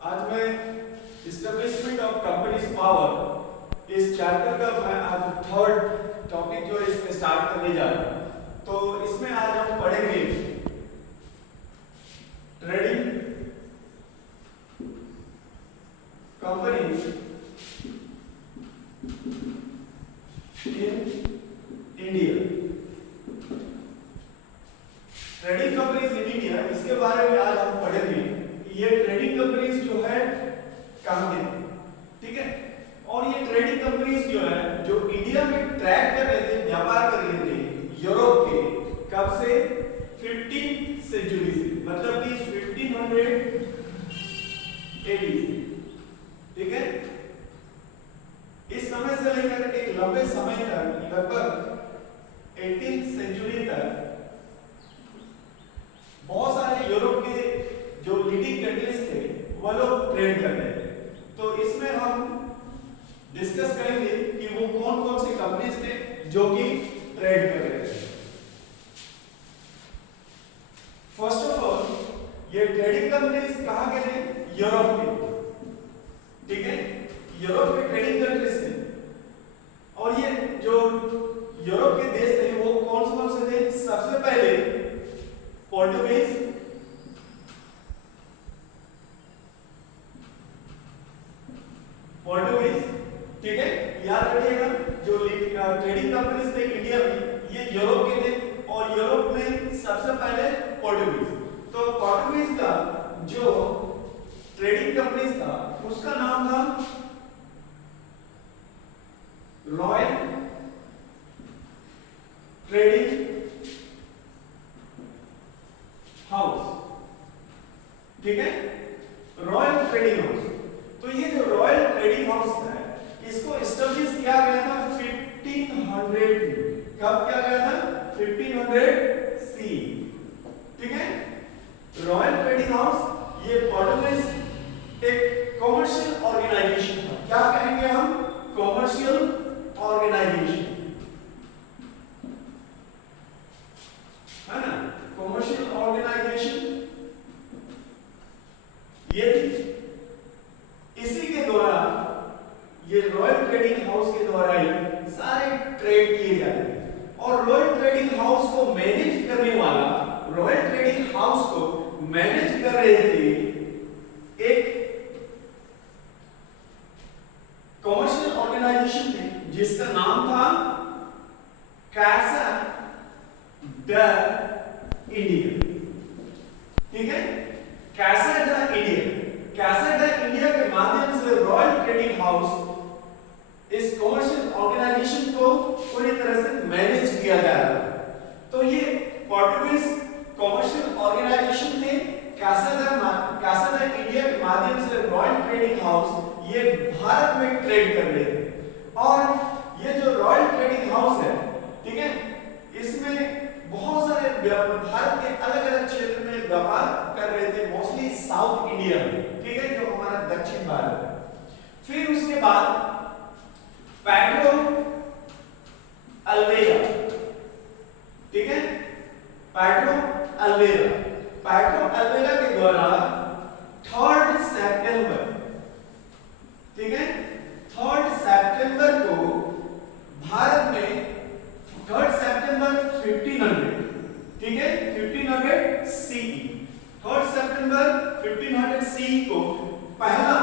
आज मैं establishment of companies power इस चैप्टर का मैं आज थर्ड टॉपिक जो है इसमें स्टार्ट करने जा रहा हूं। तो इसमें आज हम पढ़ेंगे trading companies in India. Trading companies in India, इसके बारे में आज हम पढ़ेंगे। ये ट्रेडिंग कंपनीज जो है कहां के, ठीक है, और ये ट्रेडिंग कंपनीज जो है जो इंडिया में ट्रैड कर रहे थे, व्यापार कर रहे थे यूरोप के, कब से 15th सेंचुरी से, मतलब कि 1580 से, ठीक है। इस समय से लेकर एक लंबे समय तक, लगभग 18th सेंचुरी तक बहुत सारे यूरोप के जो लीडिंग कंट्रीज थे वो लोग ट्रेड कर रहे थे। तो इसमें हम डिस्कस करेंगे कि वो कौन कौन सी कंपनीज थे जो कि ट्रेड कर रहे थे। फर्स्ट ऑफ ऑल ये ट्रेडिंग कंपनीज कहां के थे? यूरोप के, ठीक है, यूरोप के ट्रेडिंग कंट्रीज थे। और ये जो यूरोप के देश थे वो कौन से थे? सबसे पहले पोर्टुगीज, ठीक है, याद रखिएगा। जो ट्रेडिंग कंपनीज थे इंडिया में ये यूरोप के थे, और यूरोप में सबसे पहले पोर्टुगीज। तो पोर्टुगीज का जो ट्रेडिंग कंपनीज था उसका नाम था रॉयल ट्रेडिंग हाउस, ठीक है, रॉयल ट्रेडिंग हाउस। तो ये जो रॉयल ट्रेडिंग हाउस है इसको एस्टेब्लिश किया गया था 1500 में। कब किया गया था? 1500 सी, ठीक है। रॉयल ट्रेडिंग हाउस ये पोर्टुगीज एक कॉमर्शियल ऑर्गेनाइजेशन था। क्या कहेंगे हम? कॉमर्शियल ऑर्गेनाइजेशन, है ना, कॉमर्शियल ऑर्गेनाइजेशन ये थी। इसी के द्वारा ये रॉयल ट्रेडिंग हाउस के द्वारा ही सारे ट्रेड किए जाते हैं। और रॉयल ट्रेडिंग हाउस को मैनेज करने वाला, रॉयल ट्रेडिंग हाउस को मैनेज कर रहे थे एक कॉमर्शियल ऑर्गेनाइजेशन थे जिसका नाम था कैसा द इंडिया, ठीक है, कैसा द इंडिया। कैसा द इंडिया के माध्यम से रॉयल ट्रेडिंग हाउस इस कॉमर्शियल ऑर्गेनाइजेशन को पूरी तरह से मैनेज किया जा रहा है। तो ये पोर्टुगीज कॉमर्शियल ऑर्गेनाइजेशन थे। कैसा द इंडिया के माध्यम से रॉयल ट्रेडिंग हाउस ये भारत में ट्रेड कर रहे थे। और ये जो रॉयल ट्रेडिंग हाउस है, ठीक है, इसमें बहुत सारे भारत के अलग अलग क्षेत्र में व्यापार कर रहे थे, मोस्टली साउथ इंडिया में, ठीक है, जो हमारा दक्षिण भारत है। फिर उसके बाद पेड्रो अल्वेरा, ठीक है, पेड्रो अल्वेरा के द्वारा 3 सितंबर, ठीक है, 3 सितंबर को भारत में 3 सितंबर 1500, ठीक है, 1500 सीई, 3 सितंबर 1500 सीई को पहला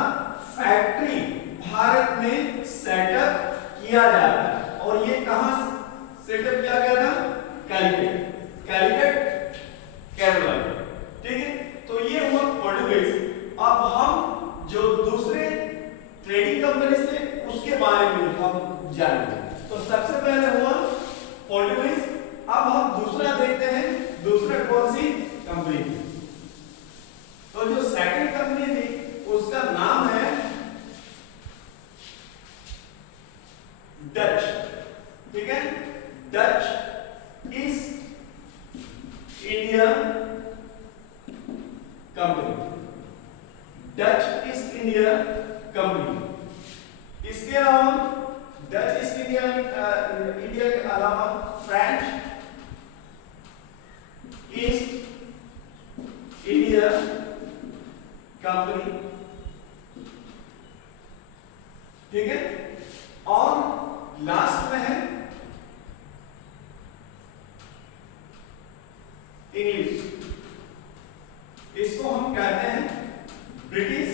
फैक्ट्री भारत में सेटअप किया जाता है। और ये कहां सेटअप किया गया था? कैलिकट, केरला, ठीक है। तो ये हुआ पोर्टुगीज। अब हम जो दूसरे ट्रेडिंग कंपनीज थे उसके बारे में हम जानेंगे। तो सबसे पहले हुआ पोर्टुगीज। अब हम दूसरा देखते हैं, दूसरा कौन सी कंपनी थी? तो जो सेकंड कंपनी थी उसका नाम है डच, ठीक है, Dutch east India company, Dutch east India company. इसके अलावा डच ईस्ट इंडिया के अलावा French east India company, English, इसको हम कहते हैं ब्रिटिश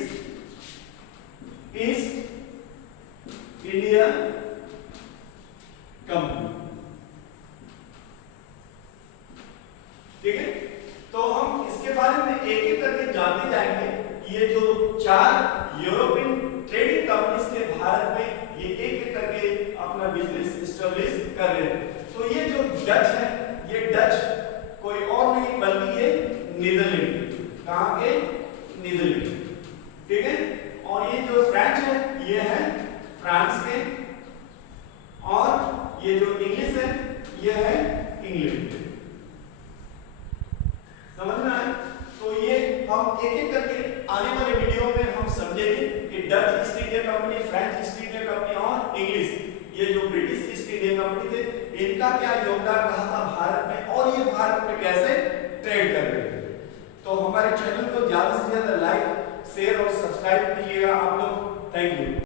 ईस्ट इंडिया कंपनी। ठीक है, तो हम इसके बारे में एक एक करके जानते जाएंगे। ये जो 4 यूरोपियन ट्रेडिंग कंपनीज थे भारत में, ये एक एक करके अपना बिजनेस एस्टेब्लिश कर रहे हैं। तो ये जो डच है, ये डच कोई और नहीं बल्कि ये नीदरलैंड, कहां के? नीदरलैंड। ठीक है, और ये जो फ्रेंच है ये है फ्रांस के, और ये जो इंग्लिश है ये है इंग्लैंड। समझ में आया? तो ये हम एक एक करके आने वाले वीडियो में हम समझेंगे कि Dutch east India company, French east India company और इंग्लिश, ये जो ब्रिटिश ईस्ट इंडिया कंपनी थे, इनका क्या योगदान रहा था भारत में, और ये भारत में कैसे ट्रेड कर रहे थे। तो हमारे चैनल को ज्यादा से ज्यादा लाइक, शेयर और सब्सक्राइब कीजिएगा आप लोग। Thank you.